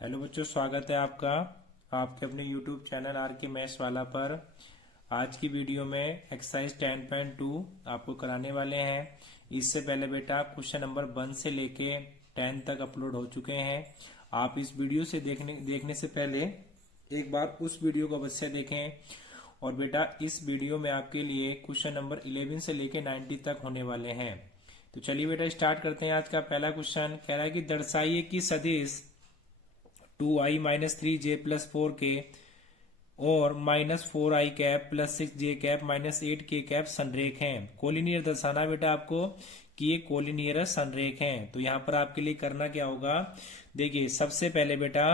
Hello बच्चों, स्वागत है आपका आपके अपने YouTube चैनल आर के मैथ्स वाला पर। आज की वीडियो में एक्सरसाइज 10.2 आपको कराने वाले हैं। इससे पहले बेटा क्वेश्चन नंबर 1 से लेके 10 तक अपलोड हो चुके हैं। आप इस वीडियो से देखने से पहले एक बार उस वीडियो को अवश्य देखें। और बेटा इस वीडियो में आपके लिए क्वेश्चन नंबर 11 से लेके 90 तक होने वाले हैं। तो चलिए बेटा स्टार्ट करते हैं। आज का पहला क्वेश्चन कह रहा है कि दर्शाइए कि सदिश 2i-3j+4k और -4i कैप+6j कैप-8k कैप संरेख हैं। कोलिनियर दर्शाना बेटा आपको कि ये कोलिनियर संरेख हैं। तो यहाँ पर आपके लिए करना क्या होगा, देखिए सबसे पहले बेटा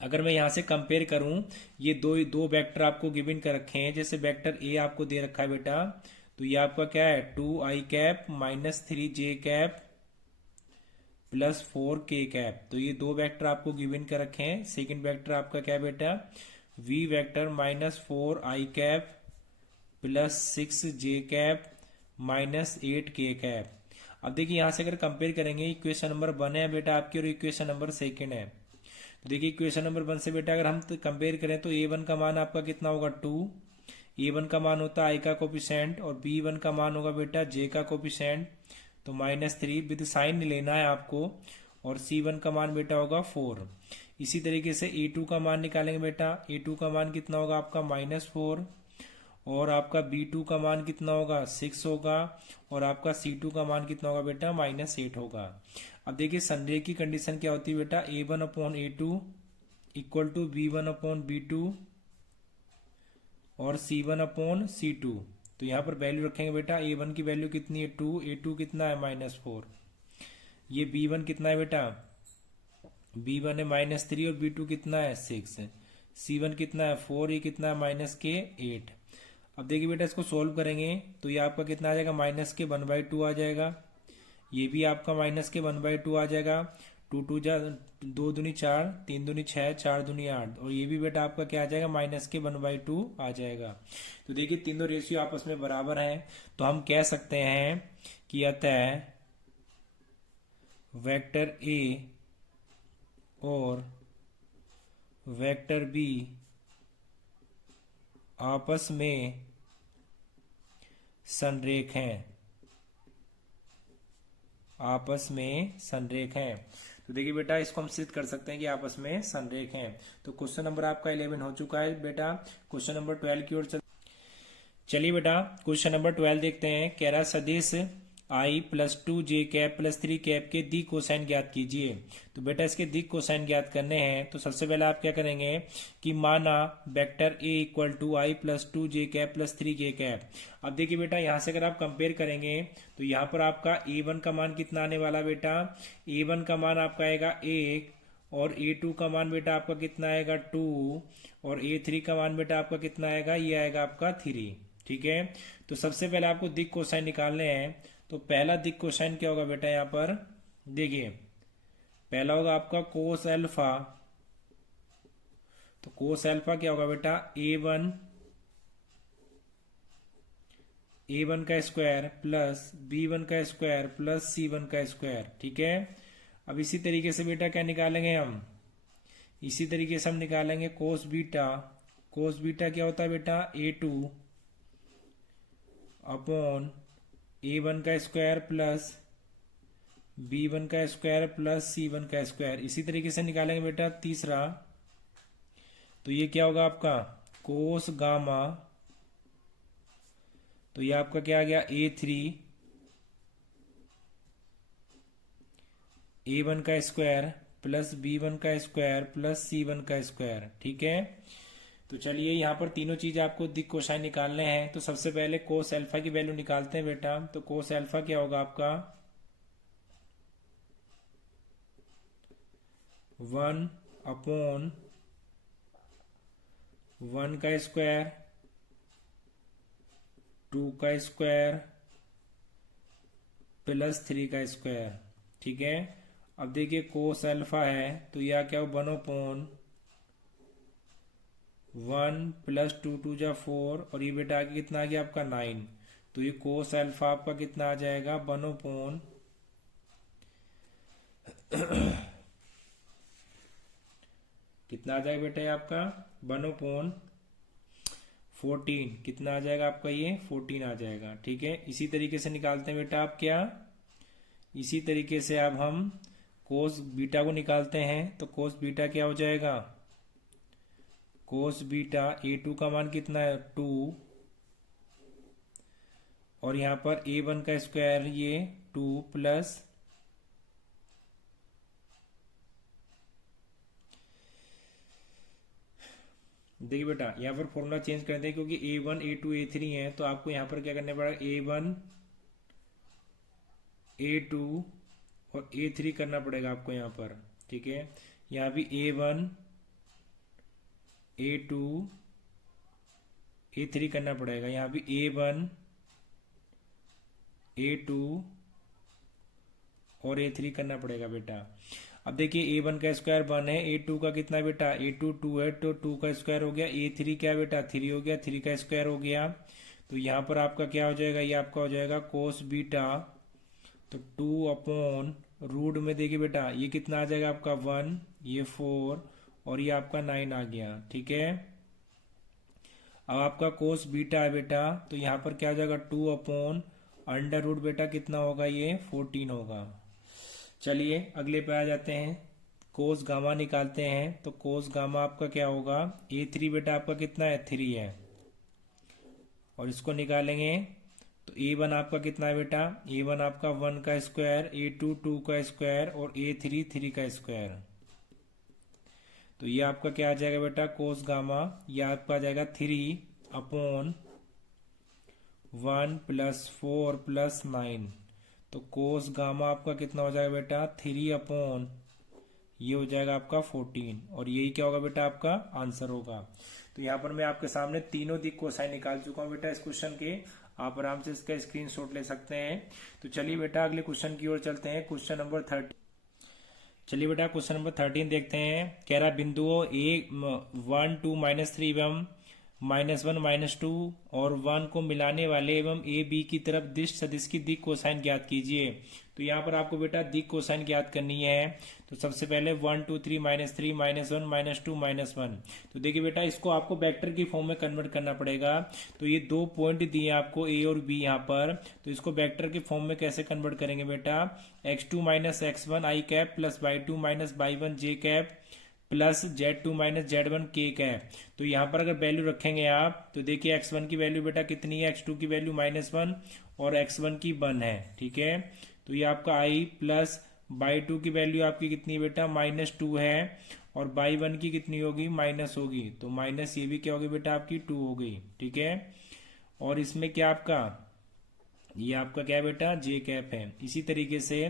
अगर मैं यहाँ से कंपेयर करूं, ये दो दो वेक्टर आपको गिवन कर रखे हैं। जैसे वेक्टर ए आपको दे रखा है बेटा, तो ये आपका क्या है 2i कैप-3j कैप+4k कैप। तो ये दो वेक्टर आपको गिवन कर रखे हैं। सेकंड वेक्टर आपका क्या है बेटा v वेक्टर -4i कैप+6j कैप-8k कैप। अब देखिए यहाँ से अगर कंपेयर करेंगे, इक्वेशन नंबर 1 है बेटा आपकी और इक्वेशन नंबर 2 है। तो देखिए इक्वेशन नंबर 1 से बेटा अगर हम कंपेयर करें तो a1 का मान आपका कितना होगा 2। a1 का मान होता है i का कोफिशिएंट और b1 का मान होगा बेटा j का कोफिशिएंट। तो -3 विद साइन लेना है आपको। और c1 का मान बेटा होगा 4। इसी तरीके से a2 का मान निकालेंगे बेटा। a2 का मान कितना होगा आपका -4 और आपका b2 का मान कितना होगा 6 होगा और आपका c2 का मान कितना होगा बेटा -8 होगा। अब देखिए संरेख की कंडीशन क्या होती है बेटा, a1/a2 इक्वल टू b1/b2 और c1/c2। तो यहाँ पर वैल्यू रखेंगे बेटा, a1 की वैल्यू कितनी है 2, a2 कितना है -4, ये b1 कितना है बेटा b1 है -3 और b2 कितना है 6, c1 कितना है 4, ये कितना है -8। अब देखिए बेटा इसको सोल्व करेंगे तो ये आपका कितना आ जाएगा -1/2 आ जाएगा। ये भी आपका -1/2 आ जाएगा। 2 2 जा 2 दूनी 4, 3 दूनी 6, 4 दूनी 8 और ये भी बेटा आपका क्या आ जाएगा -1/2 आ जाएगा। तो देखिए तीनों रेशियो आपस में बराबर हैं। तो हम कह सकते हैं कि अतः वेक्टर ए और वेक्टर बी आपस में संरेख हैं, आपस में संरेख हैं। तो देखिए बेटा इसको हम सिद्ध कर सकते हैं कि आपस में संरेख हैं। तो क्वेश्चन नंबर आपका 11 हो चुका है बेटा। क्वेश्चन नंबर 12 की ओर चलिए बेटा क्वेश्चन नंबर 12 देखते हैं। कह रहा सदिश i+2j कैप+3 कैप के दिक कोसाइन ज्ञात कीजिए। तो बेटा इसके दिक कोसाइन ज्ञात करने हैं तो सबसे पहले आप क्या करेंगे कि माना vector a equal to i+2j कैप+3k कैप। अब देखिए बेटा यहाँ से अगर आप कंपेयर करेंगे तो यहाँ पर आपका a1 का मान कितना आने वाला बेटा, a1 का मान आपका आएगा 1 और a2 का मान बेटा आपका कितना आएगा 2 और a3 का मान बेटा आपका कितना आएगा, ये आएगा आपका 3। ठीक है, तो सबसे पहले आपको दिक कोसाइन निकालने हैं। तो पहला दिक कोसाइन क्या होगा बेटा, यहाँ पर देखिए पहला होगा आपका कोस अल्फा। तो कोस अल्फा क्या होगा बेटा a1 का स्क्वायर प्लस b1 का स्क्वायर प्लस c1 का स्क्वायर। ठीक है, अब इसी तरीके से बेटा क्या निकालेंगे हम, इसी तरीके से हम निकालेंगे कोस बीटा। कोस बीटा क्या होता है बेटा a2 अपॉन a1 का स्क्वायर प्लस b1 का स्क्वायर प्लस c1 का स्क्वायर। इसी तरीके से निकालेंगे बेटा तीसरा, तो ये क्या होगा आपका कोस गामा। तो ये आपका क्या आ गया a1 का स्क्वायर प्लस b1 का स्क्वायर प्लस c1 का स्क्वायर। ठीक है, तो चलिए यहाँ पर तीनों चीज आपको दिक कोसाइन निकालने हैं। तो सबसे पहले कोस अल्फा की वैल्यू निकालते हैं बेटा। तो कोस अल्फा क्या होगा आपका 1/1 का स्क्वायर 2 का स्क्वायर प्लस 3 का स्क्वायर। ठीक है, अब देखिए कोस अल्फा है तो यह क्या हो 1/1 प्लस 2 2 जा 4 और ये बेटा आगे कितना आ गया आपका 9। तो ये कोस अल्फा आपका कितना आ जाएगा 1/, कितना आ जाएगा बेटा ये आपका 1/14, कितना आ जाएगा आपका ये 14 आ जाएगा। ठीक है, इसी तरीके से निकालते हैं बेटा आप क्या, इसी तरीके से अब हम कोस बीटा को निकालते हैं। तो कोस बीटा क्या हो जाएगा, कोस बीटा A2 का मान कितना है 2, और यहाँ पर A1 का स्क्वायर ये 2 प्लस देखिए बेटा यहाँ पर फॉर्मूला चेंज करते हैं, क्योंकि A1 A2 A3 है, तो आपको यहाँ पर क्या करना पड़ेगा, A1 A2 और A3 करना पड़ेगा आपको यहाँ पर। ठीक है, यहाँ भी A1 A2 A3 करना पड़ेगा, यहाँ भी A1 A2 और A3 करना पड़ेगा बेटा। अब देखिए A1 का स्क्वायर 1 है, A2 का कितना बेटा, A2 2 है, तो 2 का स्क्वायर हो गया, A3 क्या बेटा 3 हो गया, 3 का स्क्वायर हो गया। तो यहाँ पर आपका क्या हो जाएगा, ये आपका हो जाएगा कोस बीटा, तो 2/रूट में देखिए बेटा ये कितना आ जाएगा आपका 1, ये 4 और ये आपका 9 आ गया। ठीक है, अब आपका कोस बीटा है बेटा, तो यहाँ पर क्या हो जाएगा 2/√, बेटा कितना होगा ये 14 होगा। चलिए अगले पे आ जाते हैं, कोस गामा निकालते हैं। तो कोस गामा आपका क्या होगा, A3 बेटा आपका कितना है 3 है, और इसको निकालेंगे तो A1 आपका कितना है बेटा, A1 आपका 1 का स्क्वायर, A2 2 का स्क्वायर और A3 3 का स्क्वायर। तो ये आपका क्या आ जाएगा बेटा कोस गामा, ये आपका आ जाएगा 3/1 + 4 + 9। तो कोस गामा आपका कितना हो जाएगा बेटा 3/, ये हो जाएगा आपका 14, और यही क्या होगा बेटा आपका आंसर होगा। तो यहाँ पर मैं आपके सामने तीनों दिक कोसाइन निकाल चुका हूँ बेटा इस क्वेश्चन के, आप आराम से इसका स्क्रीनशॉट ले सकते हैं। तो चलिए बेटा अगले क्वेश्चन की ओर चलते हैं, क्वेश्चन नंबर 13। चलिए बेटा क्वेश्चन नंबर 13 देखते हैं। कह रहा बिंदुओं A1 2 -3 एवं -1 -2 और 1 को मिलाने वाले एवं ए बी की तरफ दिश सदिश की दिक कोसाइन ज्ञात कीजिए। तो यहाँ पर आपको बेटा दिक कोसाइन ज्ञात करनी है। तो सबसे पहले 1 2 3 -3 -1 -2 -1। तो देखिए बेटा इसको आपको वेक्टर की फॉर्म में कन्वर्ट करना पड़ेगा। तो ये 2 पॉइंट दिए आपको A और B यहाँ पर, तो इसको वेक्टर के फॉर्म में कैसे कन्वर्ट करेंगे बेटा, x2 - x1 i cap plus y2 - y1 j cap plus Z2 - Z1 k cap. तो यहाँ पर अगर वैल्यू रखेंगे आप, तो देखिए x1 की वैल्यू बेटा कितनी है, x2 की वैल्यू -1 और x1 की 1 है। ठीक है, तो ये आपका i प्लस y2 की वैल्यू आपकी कितनी है बेटा -2 है, और y1 की कितनी होगी माइनस होगी, तो माइनस ये भी क्या होगी बेटा आपकी 2 हो गई। ठीक है, और इसमें क्या आपका ये आपका क्या बेटा j कैप है। इसी तरीके से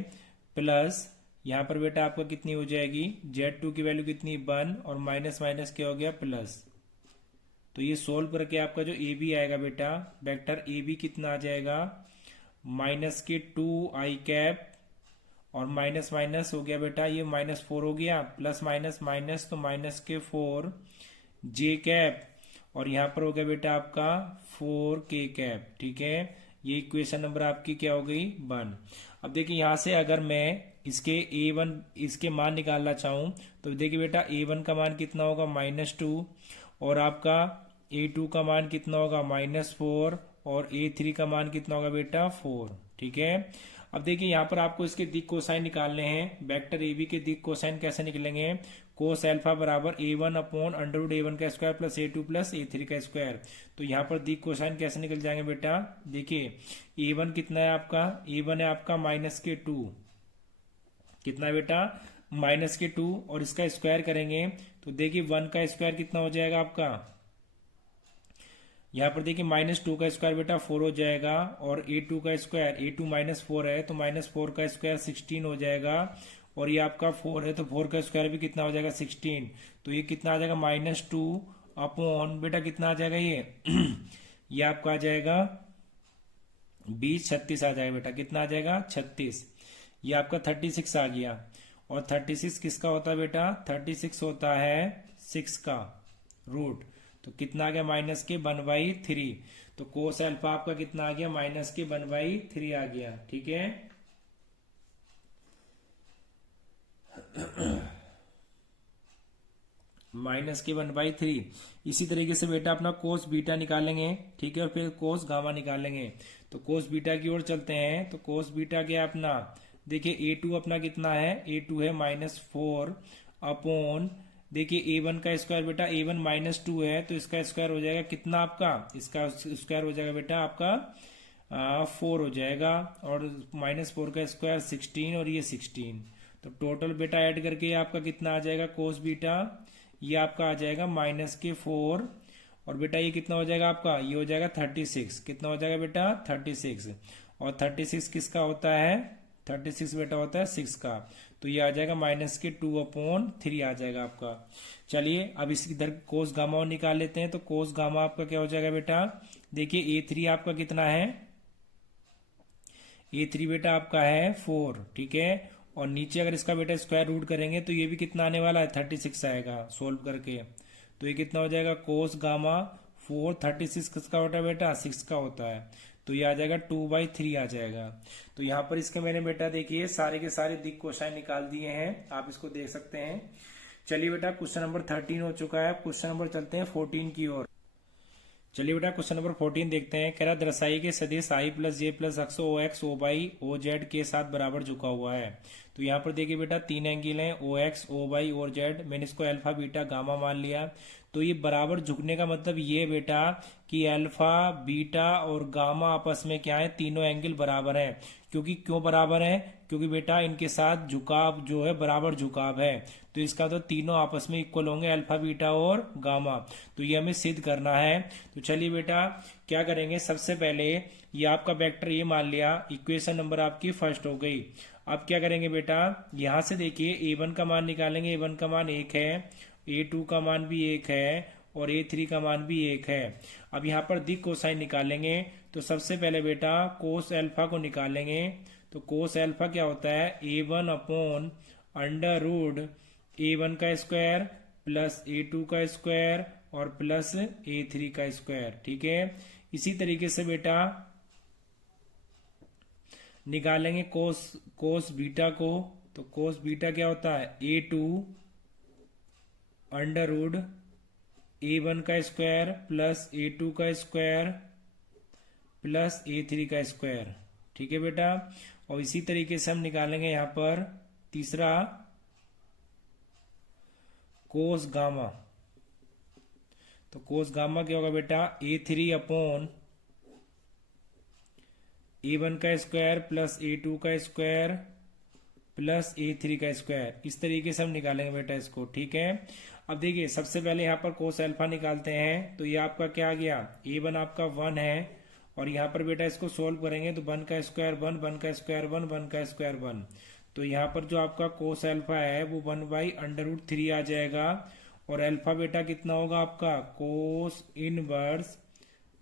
प्लस यहाँ पर बेटा आपका कितनी हो जाएगी, Z2 की वैल्यू कितनी 1 और माइनस माइनस क्या हो गया प्लस। तो ये सोल्व करके आपका जो ए बी आएगा बेटा, वेक्टर ए बी कितना आ जाएगा -2 i कैप और माइनस माइनस हो गया बेटा ये -4 हो गया, प्लस माइनस माइनस तो -4 j कैप, और यहाँ पर हो गया बेटा आपका 4 k कैप। ठीक है, ये इक्वेशन नंबर आपकी क्या हो गई 1। अब देखिए यहाँ से अगर मैं इसके A1 इसके मान निकालना चाहूँ, तो देखिए बेटा A1 का मान कितना होगा -2 और आपका A2 का मान कितना होगा -4 और A3 का मान कितना होगा बेटा 4। ठीक है, अब देखिए यहाँ पर आपको इसके दिक कोसाइन निकालने हैं। वेक्टर AB के दिक कोसाइन कैसे निकलेंगे, कोस अल्फा बराबर A1/√A1 का square plus A2 plus A3 का स्क्वायर। तो यहाँ पर दिक कोसाइन कैसे निकल जाएंगे बेटा, देखिए A1 कितना है आपका, A1 है आपका -2, कितना है बेटा -2, और इसका स्क्वायर करेंगे तो देखिए 1 का स्क्वायर कितना हो जाएगा आपका, यहाँ पर देखिए -2 का स्क्वायर बेटा 4 हो जाएगा, और A2 का स्क्वायर A2 -4 है तो -4 का स्क्वायर 16 हो जाएगा, और ये आपका 4 है तो 4 का स्क्वायर भी कितना हो जाएगा 16। तो ये कितना आ जाएगा -2 बेटा कितना आ जाएगा ये आपका आ जाएगा 20 36 आ जाएगा बेटा, कितना आ जाएगा 36। ये आपका 36 आ गया, और 36 किसका होता है बेटा, 36 होता है 6 का रूट। तो कितना आ गया -1/3। तो कोस अल्फा आपका कितना आ गया -1/3 आ गया। ठीक है, माइनस के 1/3। इसी तरीके से बेटा अपना कोस बीटा निकालेंगे, ठीक है, और फिर कोस गामा निकालेंगे। तो कोस बीटा की ओर चलते हैं। तो कोस बीटा क्या है अपना, देखिए A2 अपना कितना है, A2 है -4 अपॉन, देखिए A1 का स्क्वायर बेटा, A1 -2 है तो इसका स्क्वायर हो जाएगा कितना आपका, इसका स्क्वायर हो जाएगा बेटा आपका 4 हो जाएगा, और -4 का स्क्वायर 16 और ये 16। तो टोटल बेटा ऐड करके आपका कितना आ जाएगा कोस बीटा, ये आपका आ जाएगा -4, और बेटा ये कितना हो जाएगा आपका, ये हो जाएगा 36। कितना हो जाएगा बेटा 36, और 36 किसका होता है, 36 बेटा होता है 6 का। तो ये आ जाएगा -2/3 आ जाएगा आपका। चलिए अब इसकी इधर कोस गामा निकाल लेते हैं। तो कोस गामा आपका क्या हो जाएगा बेटा, देखिए A3 आपका कितना है, A3 बेटा आपका है 4, ठीक है, और नीचे अगर इसका बेटा स्क्वायर रूट करेंगे तो ये भी कितना आने वाला है 36 आएगा सोल्व करके। तो ये कितना हो जाएगा कोस गामा 4, 36 किसका होता है बेटा 6 का होता है, तो ये आ जाएगा 2/3 आ जाएगा। तो यहाँ पर इसके मैंने बेटा देखिए सारे के सारे दिक कोसाइन निकाल दिए हैं, आप इसको देख सकते हैं। चलिए बेटा क्वेश्चन नंबर 13 हो चुका है। क्वेश्चन नंबर चलते हैं 14 की ओर। चलिए बेटा क्वेश्चन नंबर 14 देखते हैं। कह रहा दर्शाई के सदिश I + J + अक्ष OX OY OZ के साथ बराबर झुका हुआ है। तो यहाँ पर देखिए बेटा 3 एंगल हैं OX OY और Z, मैंने इसको अल्फा बीटा गामा मान लिया। तो ये बराबर झुकने का मतलब ये बेटा कि अल्फा बीटा और गामा आपस में क्या है, तीनों एंगल बराबर हैं। क्योंकि क्यों बराबर है, क्योंकि बेटा इनके साथ झुकाव जो है बराबर झुकाव है, तो इसका तो तीनों आपस में इक्वल होंगे अल्फा बीटा और गामा। तो ये हमें सिद्ध करना है। तो चलिए बेटा क्या करेंगे, सबसे पहले ये आपका वेक्टर ये मान लिया, इक्वेशन नंबर आपकी फर्स्ट हो गई। अब क्या करेंगे बेटा, यहां से देखिए A1 का मान निकालेंगे, A1 का मान 1 है, A2 का मान भी 1 है, और A3 का मान भी 1 है। अब यहाँ पर दिक कोसाइन निकालेंगे। तो सबसे पहले बेटा कोस अल्फा को निकालेंगे। तो कोस अल्फा क्या होता है, A1 upon under root A1 का स्क्वायर प्लस A2 का स्क्वायर और प्लस A3 का स्क्वायर, ठीक है। इसी तरीके से बेटा निकालेंगे कोस बीटा को। तो कोस बीटा क्या होता है, A2 अंडर रूट A1 का स्क्वायर प्लस A2 का स्क्वायर प्लस A3 का स्क्वायर, ठीक है बेटा। और इसी तरीके से हम निकालेंगे यहाँ पर तीसरा कोस गामा। तो कोस गामा क्या होगा बेटा, A3 अपॉन A1 का स्क्वायर प्लस A2 का स्क्वायर प्लस A3 का स्क्वायर। इस तरीके से हम निकालेंगे बेटा इसको, ठीक है। अब देखिए सबसे पहले यहाँ पर कोस अल्फा निकालते हैं। तो ये आपका क्या आ गया, A1 आपका 1 है, और यहाँ पर बेटा इसको सोल्व करेंगे तो 1 का स्क्वायर 1, 1 का स्क्वायर 1, 1 का स्क्वायर 1। तो यहाँ पर जो आपका कोस अल्फा है वो 1/√3 आ जाएगा, और अल्फा बेटा कितना होगा आपका कोस इनवर्स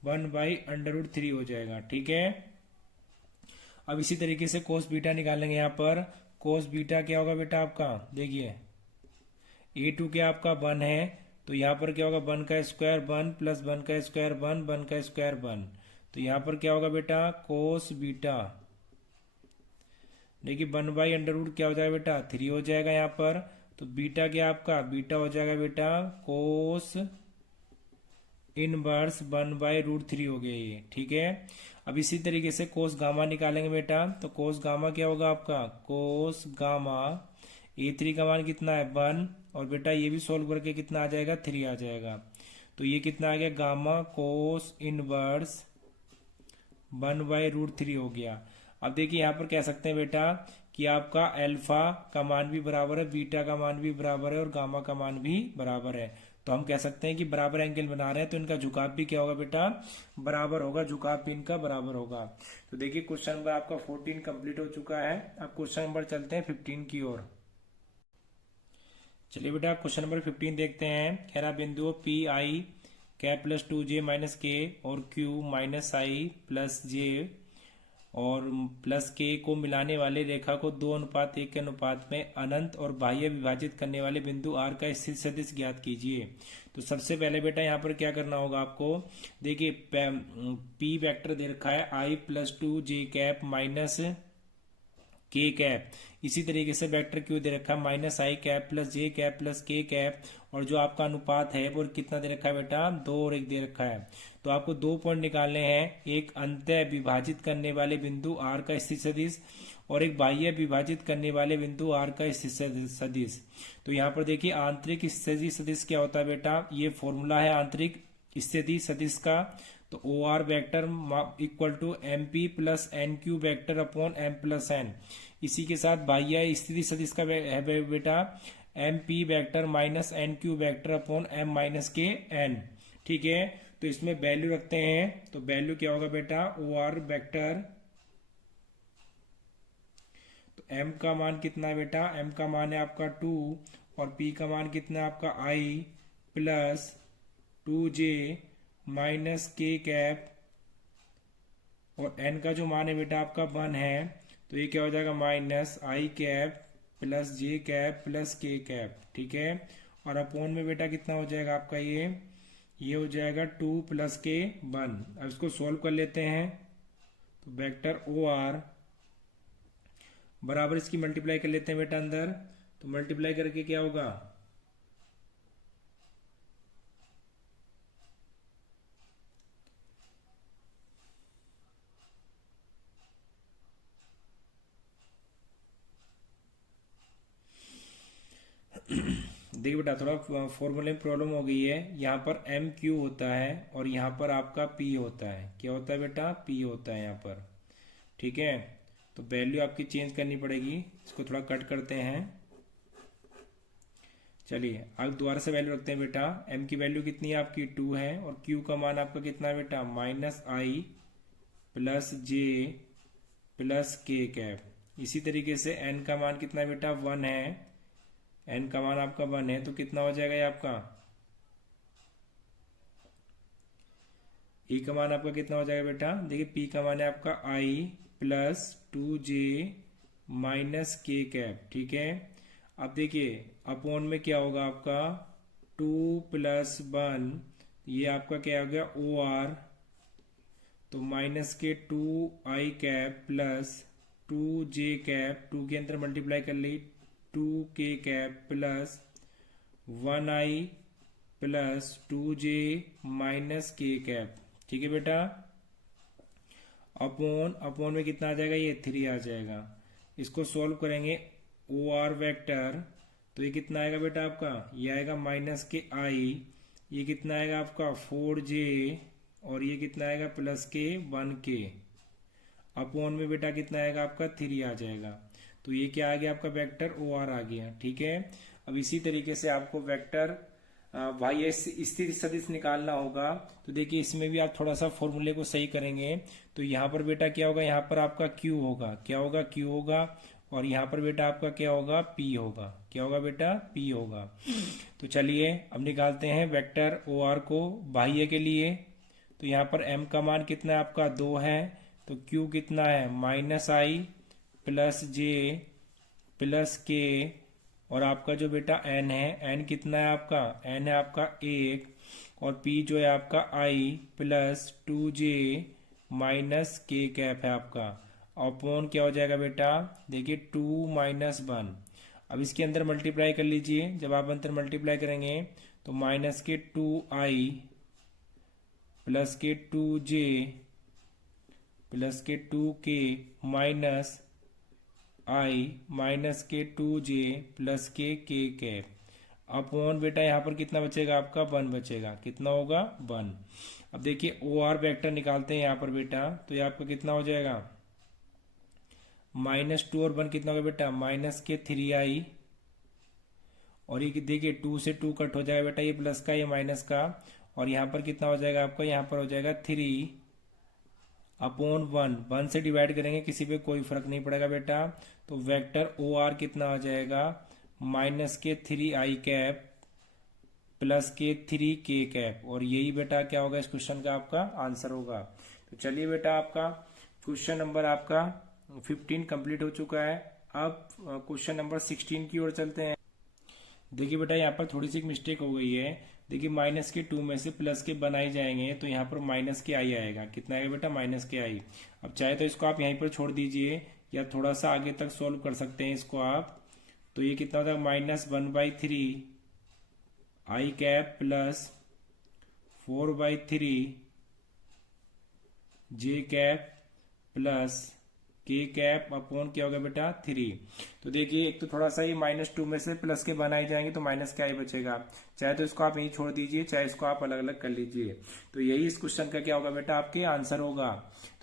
1/√3 हो जाएगा, ठीक है। अब इसी तरीके से कोस बीटा निकालेंगे। यहाँ पर कोस बीटा क्या होगा बेटा आपका, देखिए A2 क्या आपका 1 है, तो यहाँ पर क्या होगा 1 का स्क्वायर 1 प्लस 1 का स्क्वायर 1, 1 का स्क्वायर 1। तो यहाँ पर क्या होगा बेटा कोस बीटा, देखिए 1/√3 क्या हो जाएगा बेटा 3 हो जाएगा यहाँ पर। तो बीटा क्या आपका, बीटा हो जाएगा बेटा कोस इनवर्स 1/√3 हो गया ये, ठीक है। अब इसी तरीके से कोस गामा निकालेंगे बेटा। तो कोस गामा क्या होगा आपका, कोस गामा A3 का मान कितना है 1, और बेटा ये भी सोल्व करके कितना आ जाएगा 3 आ जाएगा। तो ये कितना आ गया गामा कोस इनवर्स 1/√3 हो गया। अब देखिए यहाँ पर कह सकते हैं बेटा कि आपका अल्फा का मान भी बराबर है, बीटा का मान भी बराबर है, और गामा का मान भी बराबर है। तो हम कह सकते हैं कि बराबर एंगल बना रहे हैं तो इनका झुकाव भी क्या होगा बेटा, बराबर होगा, झुकाव भी इनका बराबर होगा। तो देखिए क्वेश्चन नंबर आपका 14 कंप्लीट हो चुका है। अब क्वेश्चन नंबर चलते हैं 15 की ओर। चलिए बेटा क्वेश्चन नंबर 15 देखते हैं। कह रहा बिंदुओं PI K + 2J - K और Q - I + J और प्लस K को मिलाने वाले रेखा को 2:1 के अनुपात में अनंत और बाह्य विभाजित करने वाले बिंदु R का स्थित सदिश ज्ञात कीजिए। तो सबसे पहले बेटा यहाँ पर क्या करना होगा आपको, देखिए P वेक्टर दे रखा है I + 2J - के कैप। इसी तरीके से वेक्टर क्यू दे रखा है माइनस आई कैप प्लस जे कैप प्लस के कैप, और जो आपका अनुपात है वो कितना दे रखा है बेटा, 2 और 1 दे रखा है। तो आपको 2 पॉइंट निकालने हैं, एक अंतः विभाजित करने वाले बिंदु आर का स्थित सदिश और एक बाह्य विभाजित करने वाले बिंदु आर का स्थित सदिश। तो यहाँ पर देखिए आंतरिक स्थिति सदिश क्या होता है बेटा, ये फॉर्मूला है आंतरिक स्थिति सदिश का। तो O R vector equal to M P plus N Q vector upon M plus N. इसी के साथ बाह्य स्थिति सदिश का है बेटा M P vector minus N Q vector upon M minus के एन। ठीक है, तो इसमें वैल्यू रखते हैं, तो वैल्यू क्या होगा बेटा, ओ आर वैक्टर, तो m का मान कितना है बेटा, m का मान है आपका 2 और p का मान कितना है आपका i प्लस 2j माइनस के कैप, और n का जो मान है बेटा आपका 1 है, तो ये क्या हो जाएगा माइनस आई कैप प्लस जे कैप प्लस के कैप। ठीक है, और अपोन में बेटा कितना हो जाएगा आपका, ये हो जाएगा 2 प्लस के 1। अब इसको सॉल्व कर लेते हैं, तो वेक्टर ओ आर बराबर इसकी मल्टीप्लाई कर लेते हैं बेटा अंदर, तो मल्टीप्लाई करके क्या होगा, देखिए बेटा थोड़ा फॉर्मूले में प्रॉब्लम हो गई है। यहाँ पर एम क्यू होता है और यहाँ पर आपका पी होता है, क्या होता है बेटा, पी होता है यहाँ पर। ठीक है, तो वैल्यू आपकी चेंज करनी पड़ेगी, इसको थोड़ा कट करते हैं। चलिए अब दोबारा से वैल्यू रखते हैं बेटा, m की वैल्यू कितनी है आपकी 2 है, और q का मान आपका कितना है बेटा माइनस आई प्लस जे प्लस के कैप। इसी तरीके से n का मान कितना है बेटा 1 है, n का मान आपका 1 है, तो कितना हो जाएगा ये आपका, e का मान आपका कितना हो जाएगा बेटा, देखिए p का मान है आपका i प्लस 2j माइनस के कैप। ठीक है, अब देखिए अपोन में क्या होगा आपका 2 प्लस 1, ये आपका क्या हो गया ओ आर, तो माइनस के 2 आई कैप प्लस 2j कैप, 2 के अंदर मल्टीप्लाई कर ली 2 के कैप प्लस 1 आई प्लस 2j माइनस के कैप। ठीक है बेटा, अपॉन में कितना आ जाएगा, ये 3 आ जाएगा। इसको सॉल्व करेंगे ओ आर वैक्टर, तो ये कितना आएगा बेटा आपका, ये आएगा माइनस के आई, ये कितना आएगा आपका 4j, और ये कितना आएगा प्लस के 1k। अपॉन में बेटा कितना आएगा आपका 3 आ जाएगा। तो ये क्या आ गया आपका वेक्टर ओ आर आ गया। ठीक है, अब इसी तरीके से आपको वेक्टर बाह्य स्थिति सदिश निकालना होगा। तो देखिए इसमें भी आप थोड़ा सा फॉर्मूले को सही करेंगे, तो यहाँ पर बेटा क्या होगा, यहाँ पर आपका Q होगा, क्या होगा Q होगा, और यहाँ पर बेटा आपका क्या होगा P होगा, क्या होगा बेटा P होगा। तो चलिए अब निकालते हैं वेक्टर ओ आर को बाह्य के लिए। तो यहाँ पर m का मान कितना है आपका 2 है, तो Q कितना है माइनस आई प्लस जे प्लस के, और आपका जो बेटा n है, n कितना है आपका, n है आपका 1, और p जो है आपका i प्लस 2j माइनस के कैप है आपका। अपॉन क्या हो जाएगा बेटा, देखिए 2 माइनस 1। अब इसके अंदर मल्टीप्लाई कर लीजिए, जब आप अंदर मल्टीप्लाई करेंगे तो माइनस के 2i प्लस के 2j प्लस के 2k माइनस आई माइनस के 2j प्लस के कैप। अपॉन बेटा यहाँ पर कितना बचेगा आपका 1 बचेगा, कितना होगा 1। अब देखिए ओ आर वैक्टर निकालते हैं यहाँ पर बेटा, तो ये आपका कितना हो जाएगा -2 और 1 कितना होगा बेटा माइनस के 3i, और ये देखिए 2 से 2 कट हो जाएगा बेटा, ये प्लस का ये माइनस का, और यहाँ पर कितना हो जाएगा आपका, यहाँ पर हो जाएगा 3 अपॉन 1 से डिवाइड करेंगे, किसी पे कोई फर्क नहीं पड़ेगा बेटा। तो वेक्टर ओ आर कितना आ जाएगा माइनस के 3i कैप प्लस के 3k कैप, और यही बेटा क्या होगा इस क्वेश्चन का आपका आंसर होगा। तो चलिए बेटा आपका क्वेश्चन नंबर आपका 15 कंप्लीट हो चुका है। अब क्वेश्चन नंबर 16 की ओर चलते हैं। देखिए बेटा यहाँ पर थोड़ी सी एक मिस्टेक हो गई है, देखिए माइनस के 2 में से प्लस के बनाए जाएंगे, तो यहाँ पर माइनस के आई आएगा, कितना आएगा बेटा माइनस के आई। अब चाहे तो इसको आप यहीं पर छोड़ दीजिए, या थोड़ा सा आगे तक सोल्व कर सकते हैं इसको आप। तो ये कितना होता है -1/3 आई कैप प्लस 4/3 जे कैप प्लस के कैप अपॉन क्या होगा बेटा 3। तो देखिए एक तो थोड़ा सा ये -2 में से प्लस के बनाए जाएंगे तो माइनस क्या ही बचेगा, चाहे तो इसको आप यहीं छोड़ दीजिए चाहे इसको आप अलग अलग कर लीजिए। तो यही इस क्वेश्चन का क्या होगा बेटा आपके आंसर होगा।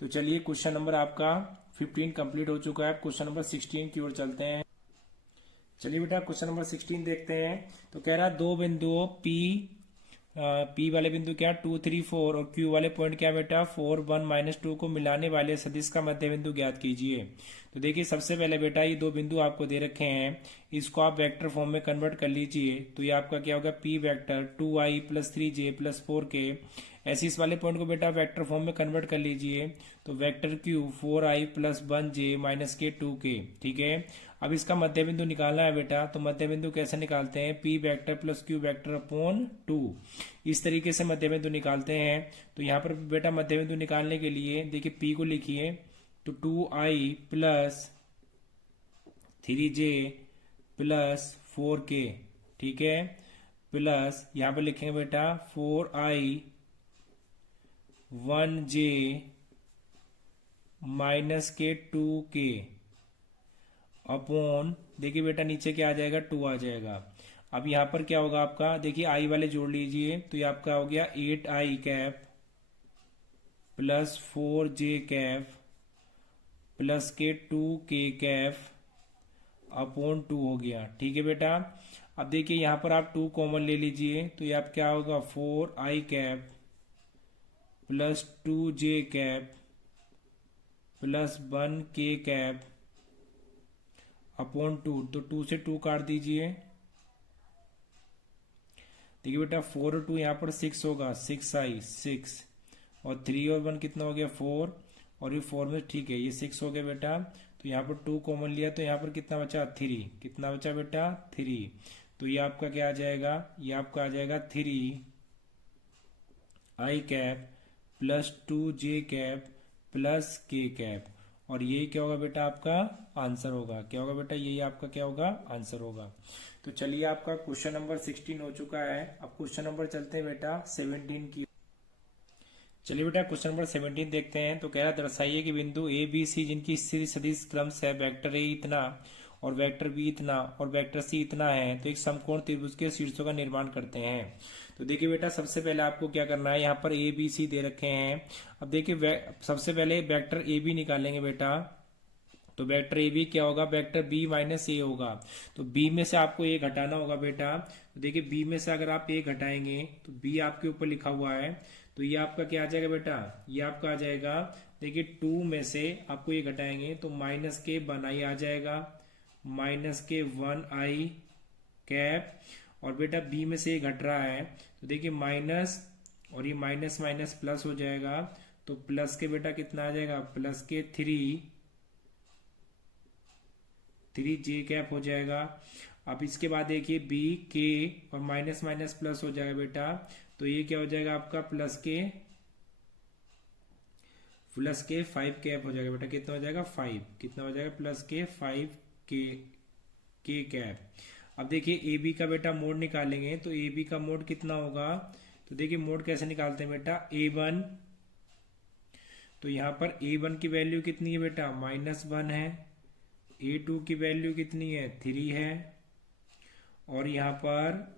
तो चलिए क्वेश्चन नंबर आपका 15 कंप्लीट हो चुका है। क्वेश्चन नंबर 16 की ओर चलते हैं। चलिए बेटा क्वेश्चन नंबर 16 देखते हैं। तो कह रहा है दो बिंदुओं पी वाले बिंदु क्या 2, 3, 4 और क्यू वाले पॉइंट क्या बेटा 4, 1, -2 को मिलाने वाले सदिश का मध्य बिंदु ज्ञात कीजिए। तो देखिए सबसे पहले बेटा ये दो बिंदु आपको दे रखे हैं, इसको आप वेक्टर फॉर्म में कन्वर्ट कर लीजिए। तो ये आपका क्या होगा P vector 2i + 3j + 4k। ऐसे इस वाले पॉइंट को बेटा वेक्टर फॉर्म में कन्वर्ट कर लीजिए। तो vector Q 4i + 1j - k 2k। ठीक है, अब इसका मध्य बिंदु निकालना है बेटा। तो मध्य बिंदु कैसे निकालते हैं, P vector plus Q vector upon 2, इस तरीके से मध्य बिंदु निकालते हैं। तो यहाँ पर बेटा मध्य बिंदु निकालने के लिए देखिए पी को लिखिए तो 2i + 3j + 4k। ठीक है, प्लस यहाँ पर लिखेंगे बेटा 4i 1j -k 2k upon देखिए बेटा नीचे क्या आ जाएगा 2 आ जाएगा। अब यहाँ पर क्या होगा आपका देखिए आई वाले जोड़ लीजिए। तो ये आपका हो गया 8i cap plus 4j cap plus के 2k कैप अपॉन 2 हो गया। ठीक है बेटा, अब देखिए यहाँ पर आप 2 कॉमन ले लीजिए। तो ये आप क्या होगा 4i cap plus 2j cap plus 1k cap upon 2। तो 2 से 2 काट दीजिए। देखिए बेटा 4 और 2 यहाँ पर 6 होगा, 6i 6 और 3 और 1 कितना हो गया 4 और ये 4 में ठीक है ये 6 हो गया बेटा। तो यहाँ पर 2 कॉमन लिया तो यहाँ पर कितना बचा 3, कितना बचा बेटा 3। तो ये आपका क्या आ जाएगा, ये आपका आ जाएगा 3i cap plus 2j cap plus k cap. और यही क्या होगा बेटा आपका आंसर होगा। क्या होगा बेटा, यही आपका क्या होगा आंसर होगा। तो चलिए आपका क्वेश्चन नंबर 16 हो चुका है। अब क्वेश्चन नंबर चलते हैं बेटा 17 की। चलिए बेटा क्वेश्चन नंबर 17 देखते हैं। तो कह रहा दर्शाइए कि बिंदु ए बी सी जिनकी स्थिति सदिश क्रम है वेक्टर ए इतना और वेक्टर बी इतना और वेक्टर सी इतना है, तो एक समकोण त्रिभुज के शीर्षों का निर्माण करते हैं। तो देखिए बेटा सबसे पहले आपको क्या करना है, यहाँ पर ए बी सी दे रखे हैं। अब देखिए सबसे पहले वेक्टर ए बी निकालेंगे बेटा। तो वेक्टर ए बी क्या होगा, वेक्टर बी माइनस ए होगा। तो बी में से आपको ए घटाना होगा बेटा। तो देखिए बी में से अगर आप ए घटाएंगे तो बी आपके ऊपर लिखा हुआ है। तो ये आपका क्या आ जाएगा बेटा, ये आपका आ जाएगा देखिए 2 में से आपको ये घटाएंगे तो माइनस के 1i आ जाएगा, माइनस के 1i कैप। और बेटा बी में से ये घट रहा है तो देखिए माइनस और ये माइनस माइनस प्लस हो जाएगा। तो प्लस के बेटा कितना आ जाएगा, प्लस के 3j कैप हो जाएगा। अब इसके बाद देखिए बी के और माइनस माइनस प्लस हो जाएगा बेटा। तो ये क्या हो जाएगा आपका प्लस के 5 कैप हो जाएगा बेटा। कितना हो जाएगा 5, कितना हो जाएगा प्लस के 5 के कैप। अब देखिए ए बी का बेटा मोड निकालेंगे तो ए बी का मोड कितना होगा। तो देखिए मोड कैसे निकालते हैं बेटा, A1। तो यहाँ पर A1 की वैल्यू कितनी है बेटा -1 है, A2 की वैल्यू कितनी है 3 है और यहाँ पर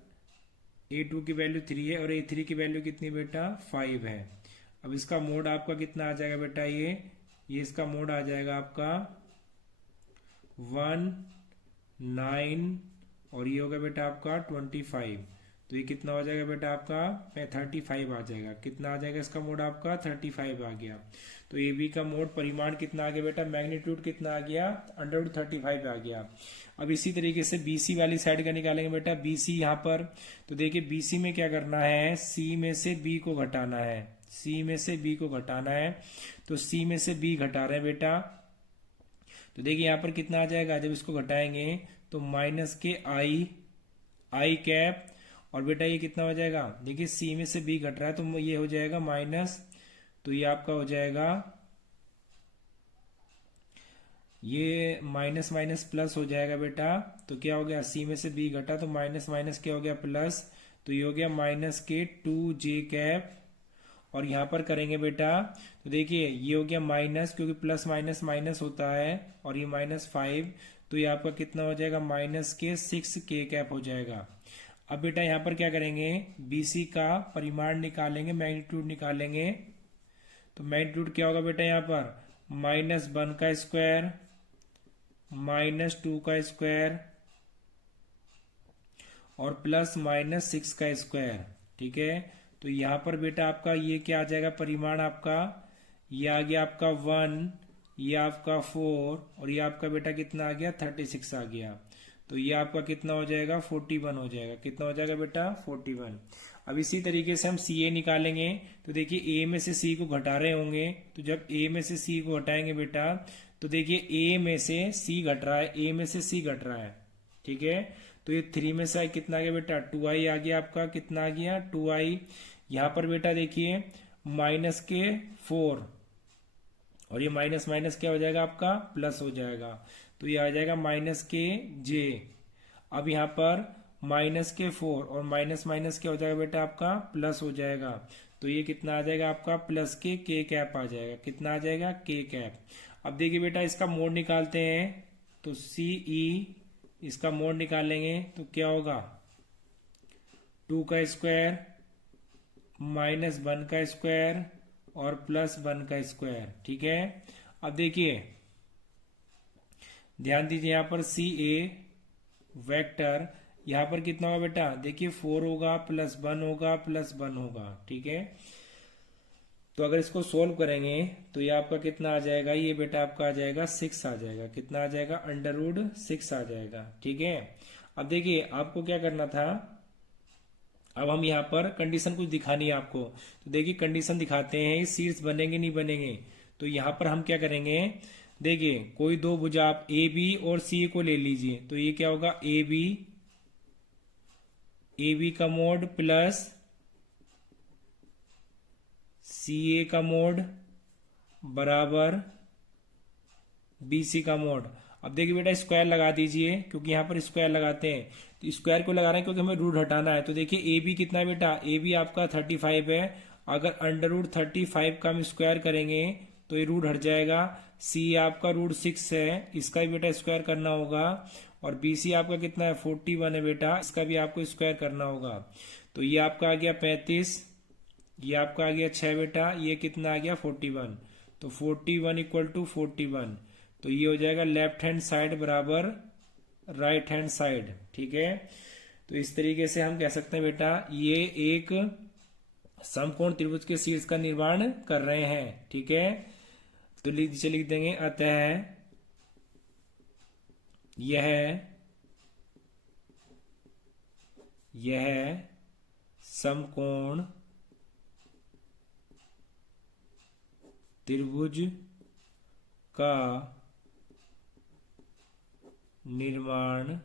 A2 की वैल्यू 3 है और A3 की वैल्यू कितनी बेटा 5 है। अब इसका मोड आपका कितना आ जाएगा बेटा, ये इसका मोड आ जाएगा आपका 1, 9 और ये होगा बेटा आपका 25। तो ये कितना हो जाएगा बेटा आपका 35 आ जाएगा। कितना आ जाएगा इसका मोड आपका 35 आ गया। तो ए बी का मोड परिमाण कितना आ गया बेटा, मैग्नीट्यूड कितना आ गया √35 आ गया। अब इसी तरीके से बीसी वाली साइड का निकालेंगे बेटा। बीसी यहाँ पर तो देखिए बीसी में क्या करना है, सी में से बी को घटाना है, सी में से बी को घटाना है। तो सी में से बी घटा रहे हैं बेटा। तो देखिए यहाँ पर कितना आ जाएगा, जब इसको घटाएंगे तो माइनस के आई कैप और बेटा ये कितना हो जाएगा, देखिए सी में से बी घट रहा है तो ये हो जाएगा माइनस। तो ये आपका हो जाएगा, ये माइनस माइनस प्लस हो जाएगा बेटा। तो क्या हो गया, सी में से बी घटा तो माइनस माइनस क्या हो गया प्लस, तो ये हो गया माइनस के 2j कैप। और यहाँ पर करेंगे बेटा तो देखिए ये हो गया माइनस, क्योंकि प्लस माइनस माइनस होता है, और ये -5, तो ये आपका कितना हो जाएगा माइनस के 6k कैप हो जाएगा। अब बेटा यहाँ पर क्या करेंगे, BC का परिमाण निकालेंगे, मैग्नीट्यूड निकालेंगे। तो मैग्नीट्यूड क्या होगा बेटा यहाँ पर, -1 का स्क्वायर -2 का स्क्वायर और प्लस -6 का स्क्वायर। ठीक है, तो यहाँ पर बेटा आपका ये क्या आ जाएगा परिमाण आपका, ये आ गया आपका 1, ये आपका 4, और ये आपका बेटा कितना आ गया 36 आ गया। तो ये आपका कितना हो जाएगा 41 हो जाएगा। कितना हो जाएगा बेटा 41। अब इसी तरीके से हम CA निकालेंगे। तो देखिए A में से C को घटा रहे होंगे, तो जब A में से C को घटाएंगे बेटा तो देखिए A में से C घट रहा है, A में से C घट रहा है। ठीक है, तो ये 3 में से कितना आ गया बेटा 2i आ गया आपका, कितना आ गया 2i। यहाँ पर बेटा देखिए माइनस के 4, और ये माइनस माइनस क्या हो जाएगा आपका प्लस हो जाएगा, तो ये आ जाएगा माइनस के j। अब यहाँ पर माइनस के 4 और माइनस माइनस क्या हो जाएगा बेटा आपका प्लस हो जाएगा, तो ये कितना आ जाएगा आपका प्लस के k कैप आ जाएगा। कितना आ जाएगा k कैप। अब देखिए बेटा इसका मोड निकालते हैं, तो CE इसका मोड निकालेंगे तो क्या होगा 2 का स्क्वायर -1 का स्क्वायर और +1 का स्क्वायर। ठीक है, अब देखिए ध्यान दीजिए यहाँ पर CA वेक्टर यहाँ पर कितना होगा बेटा, देखिए 4 होगा +1 होगा +1 होगा। ठीक है, तो अगर इसको सोल्व करेंगे तो ये आपका कितना आ जाएगा, ये बेटा आपका आ जाएगा 6 आ जाएगा। कितना आ जाएगा √6 आ जाएगा। ठीक है, अब देखिए आपको क्या करना था, अब हम यहाँ पर कंडीशन कुछ दिखानी है आपको। तो देखिए कंडीशन दिखाते हैं, शीर्ष बनेंगे नहीं बनेंगे। तो यहाँ पर हम क्या करेंगे, देखिए कोई दो भुजा आप AB और CA को ले लीजिए। तो ये क्या होगा AB का मोड प्लस CA का मोड बराबर BC का मोड। अब देखिए बेटा स्क्वायर लगा दीजिए, क्योंकि यहाँ पर स्क्वायर लगाते हैं। तो स्क्वायर को लगा रहे हैं क्योंकि हमें रूट हटाना है। तो देखिए AB कितना है बेटा, AB आपका 35 है। अगर √35 का हम स्क्वायर करेंगे तो ये रूट हट जाएगा। C आपका √6 है, इसका भी बेटा स्क्वायर करना होगा। और BC आपका कितना है 41 है बेटा, इसका भी आपको स्क्वायर करना होगा। तो ये आपका आ गया 35, ये आपका आ गया 6 बेटा, ये कितना आ गया 41। तो 41 = 41, तो ये हो जाएगा लेफ्ट हैंड साइड बराबर राइट हैंड साइड। ठीक है, तो इस तरीके से हम कह सकते हैं बेटा ये एक समकोण त्रिभुज के शीर्ष का निर्माण कर रहे हैं। ठीक है, तो नीचे लिख देंगे अतः यह समकोण त्रिभुज का निर्माण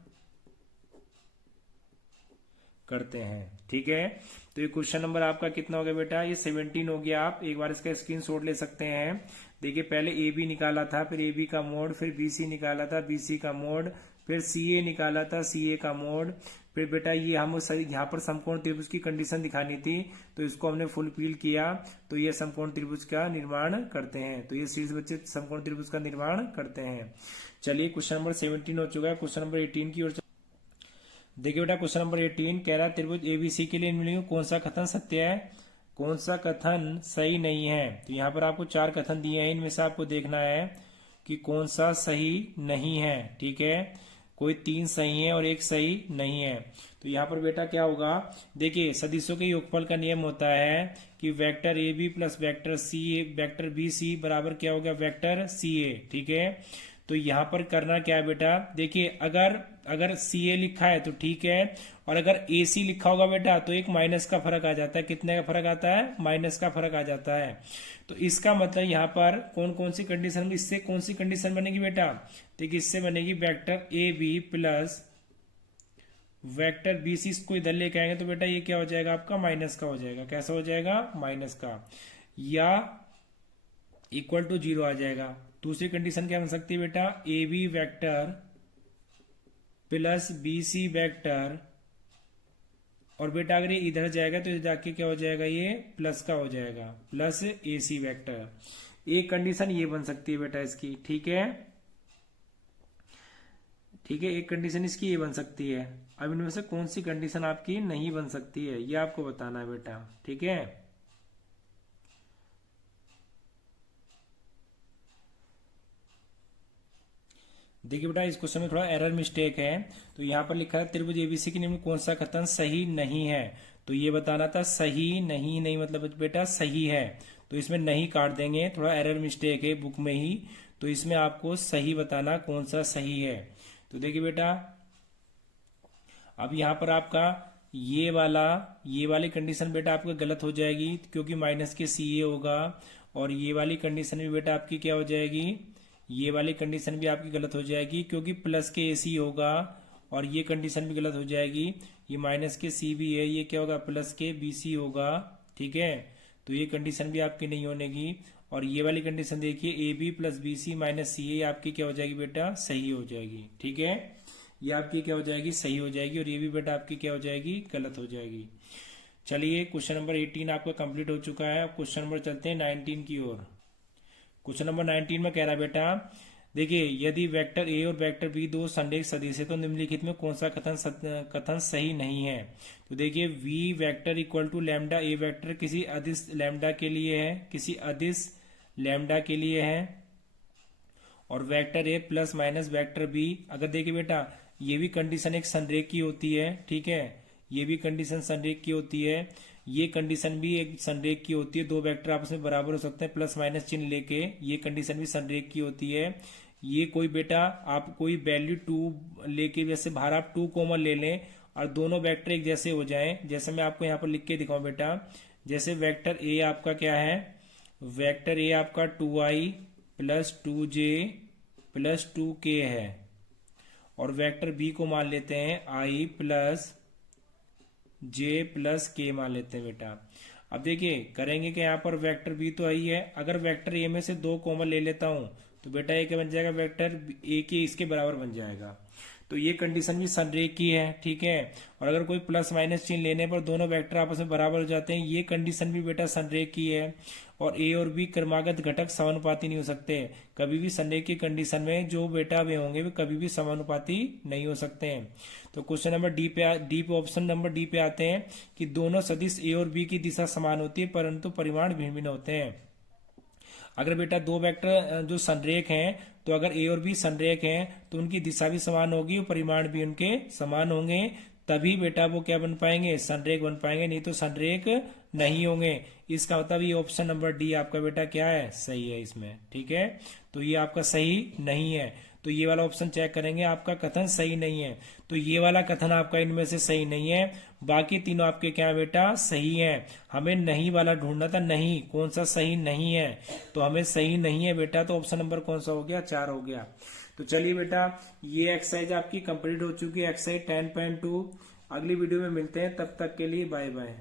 करते हैं। ठीक है, तो ये क्वेश्चन नंबर आपका कितना हो गया बेटा, ये 17 हो गया। आप एक बार इसका स्क्रीनशॉट ले सकते हैं। देखिए पहले AB निकाला था, फिर AB का मोड, फिर BC निकाला था, BC का मोड, फिर CA निकाला था, CA का मोड। फिर बेटा ये हम यहाँ पर समकोण त्रिभुज की कंडीशन दिखानी थी, तो इसको हमने फुलफिल किया। तो ये समकोण त्रिभुज का निर्माण करते हैं। तो ये शीर्ष बच्चे समकोण त्रिभुज का निर्माण करते हैं। चलिए क्वेश्चन नंबर 17 हो चुका है। क्वेश्चन नंबर 18 की ओर देखिए बेटा, क्वेश्चन नंबर 18 कह रहा है त्रिभुज ABC के लिए निम्नलिखित कौन सा कथन सत्य है, कौन सा कथन सही नहीं है। तो यहाँ पर आपको 4 कथन दिए हैं, इनमें से आपको देखना है कि कौन सा सही नहीं है। ठीक है, कोई 3 सही है और 1 सही नहीं है। तो यहाँ पर बेटा क्या होगा, देखिए सदिशों के योगफल का नियम होता है कि vector AB plus vector BC बराबर क्या हो गया वेक्टर CA। ठीक है, तो यहाँ पर करना क्या है बेटा, देखिए अगर CA लिखा है तो ठीक है, और अगर AC लिखा होगा बेटा तो एक माइनस का फर्क आ जाता है। कितने का फर्क आता है, माइनस का फर्क आ जाता है। तो इसका मतलब यहाँ पर कौन कौन सी कंडीशन, इससे कौन सी कंडीशन बनेगी बेटा, देखिए इससे बनेगी vector AB plus vector BC, इसको इधर लेके आएंगे तो बेटा ये क्या हो जाएगा आपका माइनस का हो जाएगा। कैसा हो जाएगा, माइनस का, या = 0 आ जाएगा। दूसरी कंडीशन क्या बन सकती है बेटा, A B vector plus B C vector, और बेटा अगर ये इधर जाएगा तो इधर जाके क्या हो जाएगा, ये प्लस का हो जाएगा, प्लस ए सी वैक्टर। एक कंडीशन ये बन सकती है बेटा इसकी, ठीक है, ठीक है, एक कंडीशन इसकी ये बन सकती है। अब इनमें से कौन सी कंडीशन आपकी नहीं बन सकती है ये आपको बताना है बेटा, ठीक है। देखिए बेटा इस क्वेश्चन में थोड़ा एरर मिस्टेक है। तो यहाँ पर लिखा है त्रिभुज एबीसी के निम्न कौन सा कथन सही नहीं है, तो ये बताना था सही नहीं, नहीं मतलब बेटा सही है, तो इसमें नहीं काट देंगे, थोड़ा एरर मिस्टेक है बुक में ही, तो इसमें आपको सही बताना कौन सा सही है। तो देखिए बेटा अब यहाँ पर आपका ये वाली कंडीशन बेटा आपका गलत हो जाएगी, क्योंकि माइनस के सी ए होगा, और ये वाली कंडीशन भी बेटा आपकी क्या हो जाएगी, ये वाली कंडीशन भी आपकी गलत हो जाएगी, क्योंकि प्लस के ए सी होगा, और ये कंडीशन भी गलत हो जाएगी, ये माइनस के सी भी है, ये क्या होगा प्लस के बी सी होगा, ठीक है, तो ये कंडीशन भी आपकी नहीं होनेगी। और ये वाली कंडीशन देखिए A B plus B C minus C A आपकी क्या हो जाएगी बेटा, सही हो जाएगी, ठीक है, ये आपकी क्या हो जाएगी, सही हो जाएगी, और ये भी बेटा आपकी क्या हो जाएगी, गलत हो जाएगी। चलिए क्वेश्चन नंबर 18 आपका कंप्लीट हो चुका है। अब क्वेश्चन नंबर चलते हैं 19 की ओर। क्वेश्चन नंबर 19 में कह रहा है बेटा देखिए यदि वेक्टर ए और वेक्टर बी दो संरेख सदिश है तो निम्नलिखित में कौन सा कथन सही नहीं है। तो देखिए V vector equal to lambda A vector किसी अदिश लैम्डा के लिए है, किसी अदिश लैम्डा के लिए है, और vector A plus minus vector B, अगर देखिए बेटा ये भी कंडीशन एक संरेख की होती है, ठीक है, ये भी कंडीशन संरेख की होती है, ये कंडीशन भी एक संरेख की होती है, दो वेक्टर आपस में बराबर हो सकते हैं प्लस माइनस चिन्ह लेके, ये कंडीशन भी संरेख की होती है। ये कोई बेटा आप कोई वैल्यू 2 लेके, जैसे बाहर आप 2 कॉमन ले लें और दोनों वेक्टर एक जैसे हो जाएं, जैसे मैं आपको यहाँ पर लिख के दिखाऊं बेटा, जैसे वेक्टर ए आपका क्या है, वेक्टर ए आपका 2i plus 2j plus 2k है, और वेक्टर बी को मान लेते हैं i प्लस जे प्लस के मान लेते हैं बेटा। अब देखिए करेंगे कि यहाँ पर वेक्टर बी तो आई है, अगर वेक्टर ए में से 2 कॉमन ले लेता हूं तो बेटा ए क्या बन जाएगा, वेक्टर ए के इसके बराबर बन जाएगा, तो ये कंडीशन भी संरेख की है, ठीक है। और अगर कोई प्लस माइनस चिन्ह लेने पर दोनों वेक्टर आपस में बराबर हो जाते हैं, ये कंडीशन भी बेटा संरेख की है। और ए और बी क्रमागत घटक समानुपाती नहीं हो सकते, कभी भी संरेख की कंडीशन में जो बेटा वे होंगे वे कभी भी समानुपाती नहीं हो सकते हैं। तो क्वेश्चन नंबर डी पे ऑप्शन नंबर डी पे आते हैं कि दोनों सदिश ए और बी की दिशा समान होती है परंतु परिमाण भिन्न भिन्न होते हैं। अगर बेटा दो वेक्टर जो संरेख हैं, तो अगर ए और बी संरेख हैं तो उनकी दिशा भी समान होगी और परिमाण भी उनके समान होंगे, तभी बेटा वो क्या बन पाएंगे, संरेख बन पाएंगे, नहीं तो संरेख नहीं होंगे। इसका मतलब ये ऑप्शन नंबर डी आपका बेटा क्या है, सही है इसमें, ठीक है। तो ये आपका सही नहीं है, तो ये वाला ऑप्शन चेक करेंगे, आपका कथन सही नहीं है, तो ये वाला कथन आपका इनमें से सही नहीं है, बाकी तीनों आपके क्या है बेटा, सही है। हमें नहीं वाला ढूंढना था, नहीं कौन सा सही नहीं है, तो हमें सही नहीं है बेटा, तो ऑप्शन नंबर कौन सा हो गया, 4 हो गया। तो चलिए बेटा ये एक्सरसाइज आपकी कंप्लीट हो चुकी है, एक्सरसाइज 10.2। अगली वीडियो में मिलते हैं, तब तक के लिए बाय बाय।